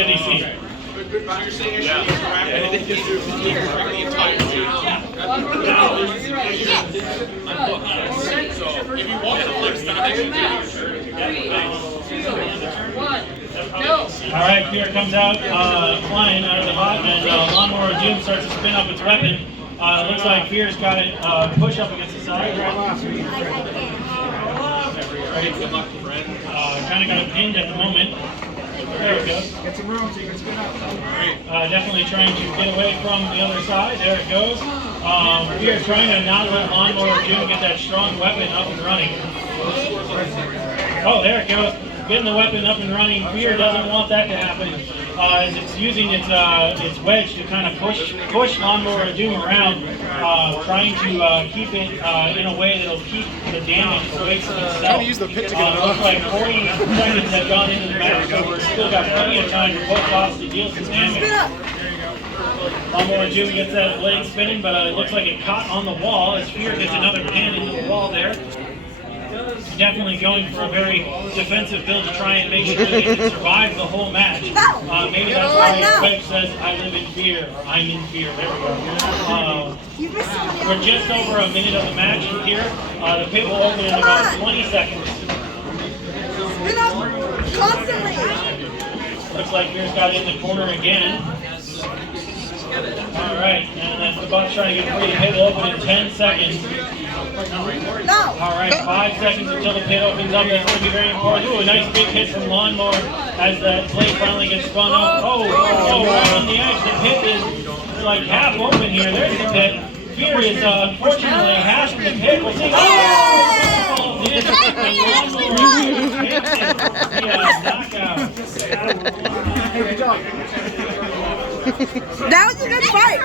good to see. All right, Fear comes out flying out of the bottom, and Lawnmower of Doom starts to spin up its weapon. Looks like Fear's got it push up against the side. Kind of got it pinned at the moment. There we go. Get some room so you can spin up. Definitely trying to get away from the other side. There it goes. We are trying to not let Lawnmower of Doom get that strong weapon up and running. Oh, there it goes. Getting the weapon up and running. Fear doesn't want that to happen. As it's using its wedge to kind of push Lawnmower of Doom around, trying to keep it in a way that'll keep the damage away from itself. Trying to use the pit to get it Looks like 40 seconds have gone into the match, so we're still got plenty of time for both offs to deal some damage. Lawnmower of Doom gets that blade spinning, but it looks like it caught on the wall as Fear gets another pin into the wall there. Definitely going for a very defensive build to try and make sure that they can survive the whole match. Maybe that's why his wedge says, I live in fear, or I'm in fear. There we go. We're just over a minute of the match here. The pit will open in about 20 seconds. Constantly. Looks like Fear's got it in the corner again. Alright, and that's the box trying to get free. The pit will open in 10 seconds. Alright, 5 seconds until the pit opens up. That's going to be very important. Ooh, a nice big hit from Lawnmower as the blade finally gets spun up. Oh, right on the edge. The pit is like half open here. There's the pit. Fear is unfortunately half the pit. We'll see. Oh! Knockout. That was a good fight.